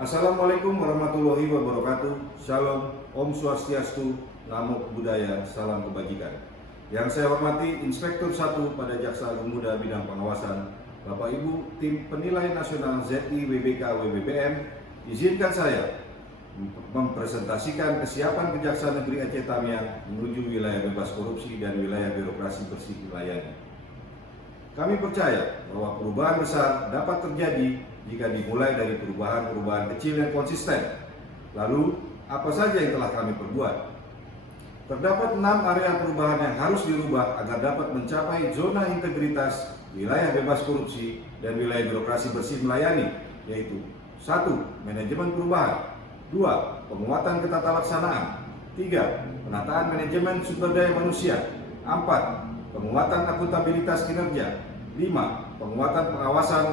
Assalamualaikum warahmatullahi wabarakatuh. Shalom, Om Swastiastu, Namo Buddhaya, salam kebajikan. Yang saya hormati Inspektur 1 pada Jaksa Agung Muda Bidang Pengawasan, Bapak Ibu Tim Penilai Nasional ZI WBK WBBM, izinkan saya mempresentasikan kesiapan Kejaksaan Negeri Aceh Tamiang menuju wilayah bebas korupsi dan wilayah birokrasi bersih melayani. Kami percaya bahwa perubahan besar dapat terjadi jika dimulai dari perubahan-perubahan kecil yang konsisten. Lalu, apa saja yang telah kami perbuat? Terdapat 6 area perubahan yang harus dirubah agar dapat mencapai zona integritas, wilayah bebas korupsi, dan wilayah birokrasi bersih melayani, yaitu 1. Manajemen perubahan, 2. Penguatan ketatalaksanaan, 3. Penataan manajemen sumber daya manusia, 4. Penguatan akuntabilitas kinerja, 5. Penguatan pengawasan,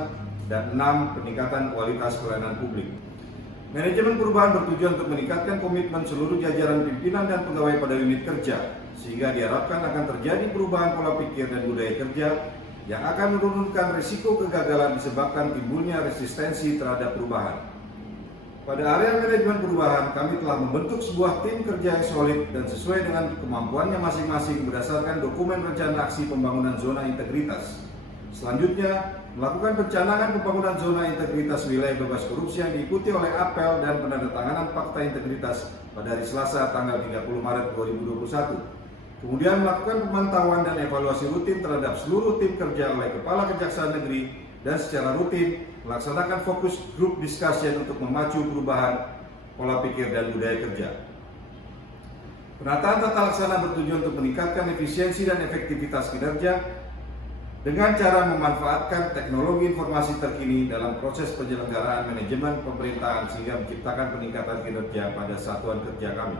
dan 6. Peningkatan kualitas pelayanan publik. Manajemen perubahan bertujuan untuk meningkatkan komitmen seluruh jajaran pimpinan dan pegawai pada unit kerja, sehingga diharapkan akan terjadi perubahan pola pikir dan budaya kerja yang akan menurunkan risiko kegagalan disebabkan timbulnya resistensi terhadap perubahan. Pada area manajemen perubahan, kami telah membentuk sebuah tim kerja yang solid dan sesuai dengan kemampuannya masing-masing berdasarkan dokumen rencana aksi pembangunan zona integritas. Selanjutnya, melakukan pencanangan pembangunan zona integritas wilayah bebas korupsi yang diikuti oleh apel dan penandatanganan fakta integritas pada hari Selasa tanggal 30 Maret 2021. Kemudian melakukan pemantauan dan evaluasi rutin terhadap seluruh tim kerja oleh Kepala Kejaksaan Negeri dan secara rutin melaksanakan fokus group discussion untuk memacu perubahan pola pikir dan budaya kerja. Penataan tata laksana bertujuan untuk meningkatkan efisiensi dan efektivitas kinerja dengan cara memanfaatkan teknologi informasi terkini dalam proses penyelenggaraan manajemen pemerintahan sehingga menciptakan peningkatan kinerja pada satuan kerja kami.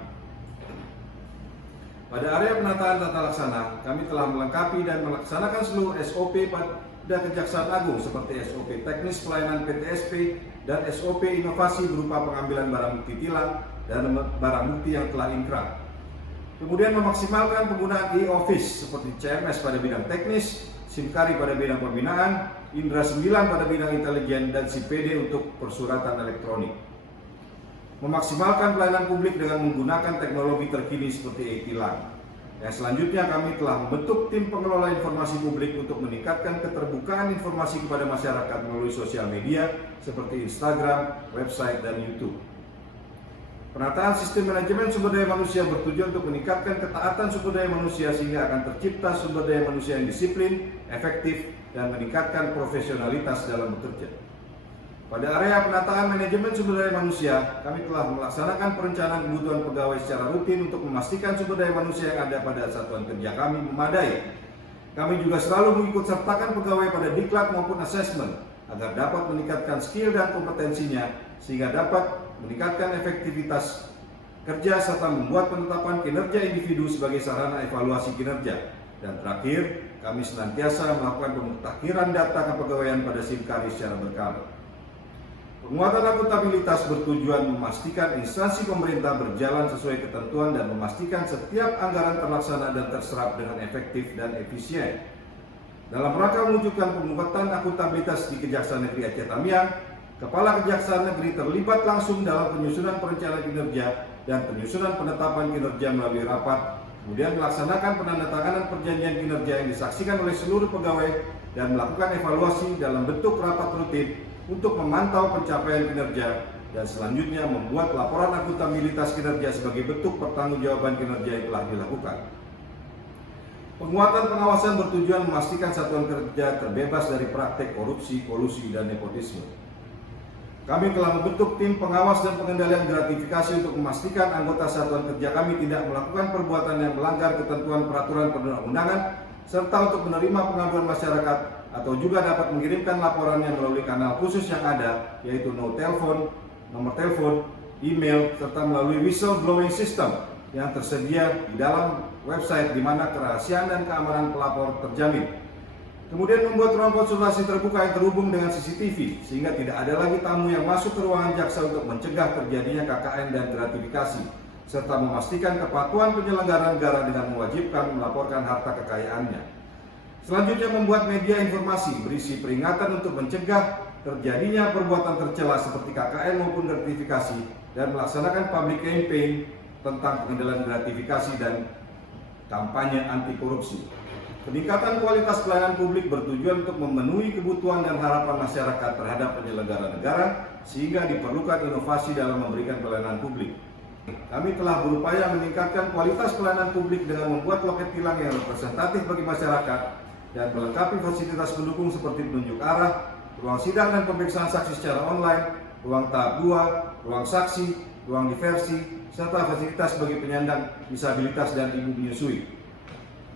Pada area penataan tata laksana, kami telah melengkapi dan melaksanakan seluruh SOP pada Kejaksaan Agung seperti SOP teknis pelayanan PTSP dan SOP inovasi berupa pengambilan barang bukti tilang dan barang bukti yang telah inkrah. Kemudian memaksimalkan penggunaan e-office seperti CMS pada bidang teknis, SIMKARI pada bidang pembinaan, Indra 9 pada bidang intelijen, dan SIPD untuk persuratan elektronik. Memaksimalkan pelayanan publik dengan menggunakan teknologi terkini seperti e-tilang. Yang selanjutnya kami telah membentuk tim pengelola informasi publik untuk meningkatkan keterbukaan informasi kepada masyarakat melalui sosial media seperti Instagram, website, dan YouTube. Penataan sistem manajemen sumber daya manusia bertujuan untuk meningkatkan ketaatan sumber daya manusia sehingga akan tercipta sumber daya manusia yang disiplin, efektif, dan meningkatkan profesionalitas dalam bekerja. Pada area penataan manajemen sumber daya manusia, kami telah melaksanakan perencanaan kebutuhan pegawai secara rutin untuk memastikan sumber daya manusia yang ada pada satuan kerja kami memadai. Kami juga selalu mengikutsertakan pegawai pada diklat maupun asesmen agar dapat meningkatkan skill dan kompetensinya sehingga dapat meningkatkan efektivitas kerja serta membuat penetapan kinerja individu sebagai sarana evaluasi kinerja. Dan terakhir, kami senantiasa melakukan pemutakhiran data kepegawaian pada SIMKARI secara berkala. Penguatan akuntabilitas bertujuan memastikan instansi pemerintah berjalan sesuai ketentuan dan memastikan setiap anggaran terlaksana dan terserap dengan efektif dan efisien. Dalam rangka mewujudkan penguatan akuntabilitas di Kejaksaan Negeri Aceh Tamiang, Kepala Kejaksaan Negeri terlibat langsung dalam penyusunan perencanaan kinerja dan penyusunan penetapan kinerja melalui rapat, kemudian melaksanakan penandatanganan perjanjian kinerja yang disaksikan oleh seluruh pegawai dan melakukan evaluasi dalam bentuk rapat rutin untuk memantau pencapaian kinerja dan selanjutnya membuat laporan akuntabilitas kinerja sebagai bentuk pertanggungjawaban kinerja yang telah dilakukan. Penguatan pengawasan bertujuan memastikan satuan kerja terbebas dari praktek korupsi, kolusi, dan nepotisme. Kami telah membentuk tim pengawas dan pengendalian gratifikasi untuk memastikan anggota satuan kerja kami tidak melakukan perbuatan yang melanggar ketentuan peraturan perundang-undangan serta untuk menerima pengaduan masyarakat atau juga dapat mengirimkan laporannya melalui kanal khusus yang ada yaitu nomor telepon, email, serta melalui whistleblowing system yang tersedia di dalam website di mana kerahasiaan dan keamanan pelapor terjamin. Kemudian membuat ruang konsultasi terbuka yang terhubung dengan CCTV sehingga tidak ada lagi tamu yang masuk ke ruangan jaksa untuk mencegah terjadinya KKN dan gratifikasi, serta memastikan kepatuhan penyelenggara negara dengan mewajibkan melaporkan harta kekayaannya. Selanjutnya, membuat media informasi berisi peringatan untuk mencegah terjadinya perbuatan tercela seperti KKN maupun gratifikasi dan melaksanakan public campaign tentang pengendalian gratifikasi dan kampanye anti korupsi. Peningkatan kualitas pelayanan publik bertujuan untuk memenuhi kebutuhan dan harapan masyarakat terhadap penyelenggara negara sehingga diperlukan inovasi dalam memberikan pelayanan publik. Kami telah berupaya meningkatkan kualitas pelayanan publik dengan membuat loket tilang yang representatif bagi masyarakat dan melengkapi fasilitas pendukung seperti penunjuk arah, ruang sidang dan pemeriksaan saksi secara online, ruang tahap 2, ruang saksi, ruang diversi, serta fasilitas bagi penyandang disabilitas dan ibu menyusui.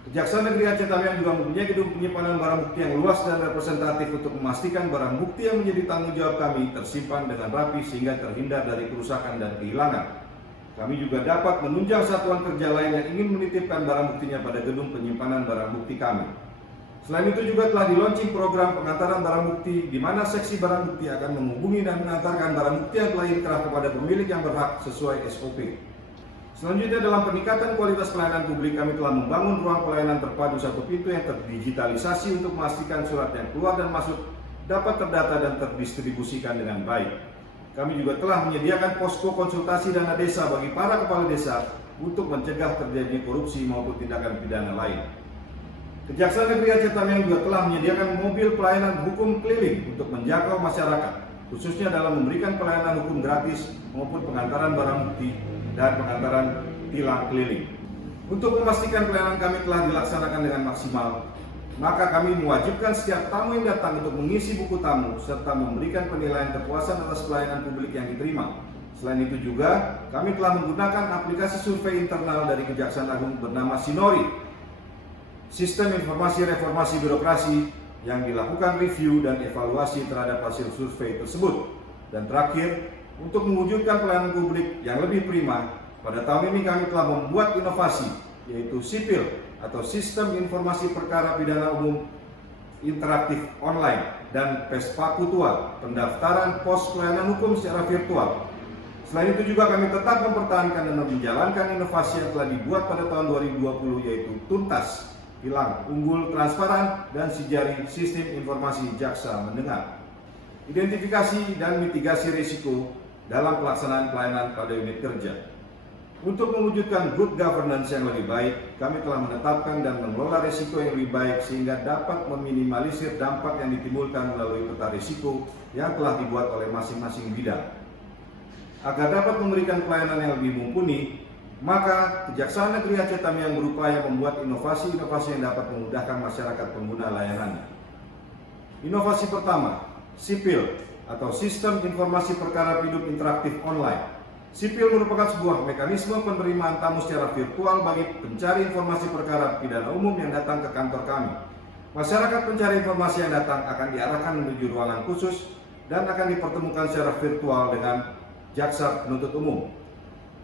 Kejaksaan Negeri Aceh Tamiang juga mempunyai gedung penyimpanan barang bukti yang luas dan representatif untuk memastikan barang bukti yang menjadi tanggung jawab kami tersimpan dengan rapi sehingga terhindar dari kerusakan dan kehilangan. Kami juga dapat menunjang satuan kerja lain yang ingin menitipkan barang buktinya pada gedung penyimpanan barang bukti kami. Selain itu juga telah di-launching program pengantaran barang bukti di mana seksi barang bukti akan menghubungi dan mengantarkan barang bukti yang telah inkrah kepada pemilik yang berhak sesuai SOP. Selanjutnya, dalam peningkatan kualitas pelayanan publik, kami telah membangun ruang pelayanan terpadu satu pintu yang terdigitalisasi untuk memastikan surat yang keluar dan masuk dapat terdata dan terdistribusikan dengan baik. Kami juga telah menyediakan posko konsultasi dana desa bagi para kepala desa untuk mencegah terjadinya korupsi maupun tindakan pidana lain. Kejaksaan Negeri Aceh Tamiang juga telah menyediakan mobil pelayanan hukum keliling untuk menjangkau masyarakat, khususnya dalam memberikan pelayanan hukum gratis maupun pengantaran barang bukti dan pengantaran tilang keliling. Untuk memastikan pelayanan kami telah dilaksanakan dengan maksimal, maka kami mewajibkan setiap tamu yang datang untuk mengisi buku tamu serta memberikan penilaian kepuasan atas pelayanan publik yang diterima. Selain itu juga, kami telah menggunakan aplikasi survei internal dari Kejaksaan Agung bernama Sinori, Sistem Informasi Reformasi Birokrasi, yang dilakukan review dan evaluasi terhadap hasil survei tersebut. Dan terakhir, untuk mewujudkan pelayanan publik yang lebih prima, pada tahun ini kami telah membuat inovasi, yaitu SIPIL atau Sistem Informasi Perkara Pidana Umum Interaktif Online dan Pespakutua, pendaftaran pos pelayanan hukum secara virtual. Selain itu juga kami tetap mempertahankan dan menjalankan inovasi yang telah dibuat pada tahun 2020, yaitu Tuntas, Tilang Unggul Transparan, dan Sijari Sistem Informasi Jaksa Mendengar. Identifikasi dan mitigasi risiko dalam pelaksanaan pelayanan pada unit kerja. Untuk mewujudkan good governance yang lebih baik, kami telah menetapkan dan mengelola risiko yang lebih baik sehingga dapat meminimalisir dampak yang ditimbulkan melalui peta risiko yang telah dibuat oleh masing-masing bidang. Agar dapat memberikan pelayanan yang lebih mumpuni, maka Kejaksaan Negeri Aceh Tamiang berupaya membuat inovasi-inovasi yang dapat memudahkan masyarakat pengguna layanannya. Inovasi pertama, SIPIL atau Sistem Informasi Perkara Hidup Interaktif Online. SIPIL merupakan sebuah mekanisme penerimaan tamu secara virtual bagi pencari informasi perkara pidana umum yang datang ke kantor kami. Masyarakat pencari informasi yang datang akan diarahkan menuju ruangan khusus dan akan dipertemukan secara virtual dengan jaksa penuntut umum.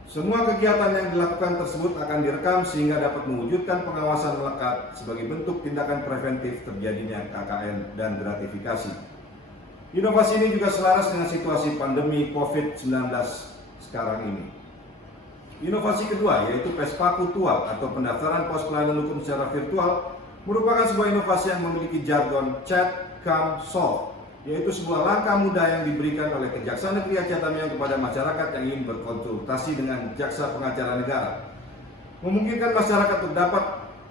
Semua kegiatan yang dilakukan tersebut akan direkam sehingga dapat mewujudkan pengawasan melekat sebagai bentuk tindakan preventif terjadinya KKN dan gratifikasi. Inovasi ini juga selaras dengan situasi pandemi COVID-19 sekarang ini. Inovasi kedua yaitu Pespakutua atau pendaftaran pos pelayanan hukum secara virtual merupakan sebuah inovasi yang memiliki jargon chat, come, solve, yaitu sebuah langkah mudah yang diberikan oleh Kejaksaan Negeri Aceh Tamiang kepada masyarakat yang ingin berkonsultasi dengan jaksa pengacara negara. Memungkinkan masyarakat untuk dapat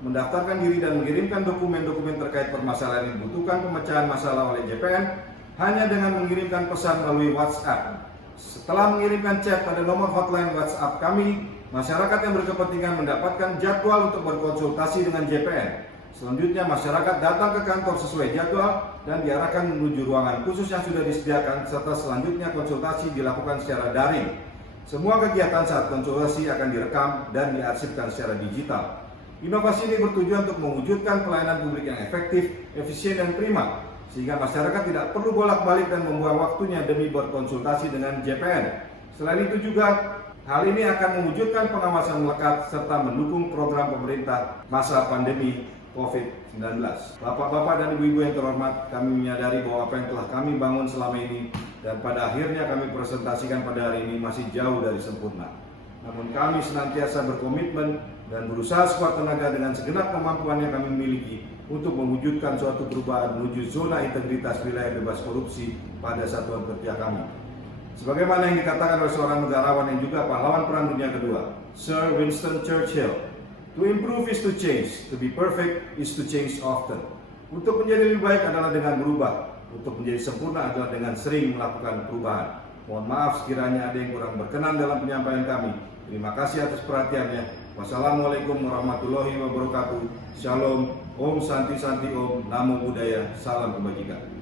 mendaftarkan diri dan mengirimkan dokumen-dokumen terkait permasalahan yang dibutuhkan pemecahan masalah oleh JPN hanya dengan mengirimkan pesan melalui WhatsApp. Setelah mengirimkan chat pada nomor hotline WhatsApp kami, masyarakat yang berkepentingan mendapatkan jadwal untuk berkonsultasi dengan JPN. Selanjutnya masyarakat datang ke kantor sesuai jadwal dan diarahkan menuju ruangan khusus yang sudah disediakan, serta selanjutnya konsultasi dilakukan secara daring. Semua kegiatan saat konsultasi akan direkam dan diarsipkan secara digital. Inovasi ini bertujuan untuk mewujudkan pelayanan publik yang efektif, efisien, dan prima, sehingga masyarakat tidak perlu bolak-balik dan membuang waktunya demi berkonsultasi dengan JPN. Selain itu juga, hal ini akan mewujudkan pengawasan melekat serta mendukung program pemerintah masa pandemi COVID-19. Bapak-bapak dan ibu-ibu yang terhormat, kami menyadari bahwa apa yang telah kami bangun selama ini dan pada akhirnya kami presentasikan pada hari ini masih jauh dari sempurna. Namun kami senantiasa berkomitmen dan berusaha sekuat tenaga dengan segenap kemampuan yang kami miliki untuk mewujudkan suatu perubahan menuju zona integritas wilayah bebas korupsi pada satuan kerja kami. Sebagaimana yang dikatakan oleh seorang negarawan yang juga pahlawan Perang Dunia Kedua, Sir Winston Churchill, "To improve is to change, to be perfect is to change often." Untuk menjadi lebih baik adalah dengan berubah, untuk menjadi sempurna adalah dengan sering melakukan perubahan. Mohon maaf sekiranya ada yang kurang berkenan dalam penyampaian kami. Terima kasih atas perhatiannya. Wassalamualaikum warahmatullahi wabarakatuh. Shalom, Om Santi Santi Om, Namo Buddhaya, Salam Kebajikan.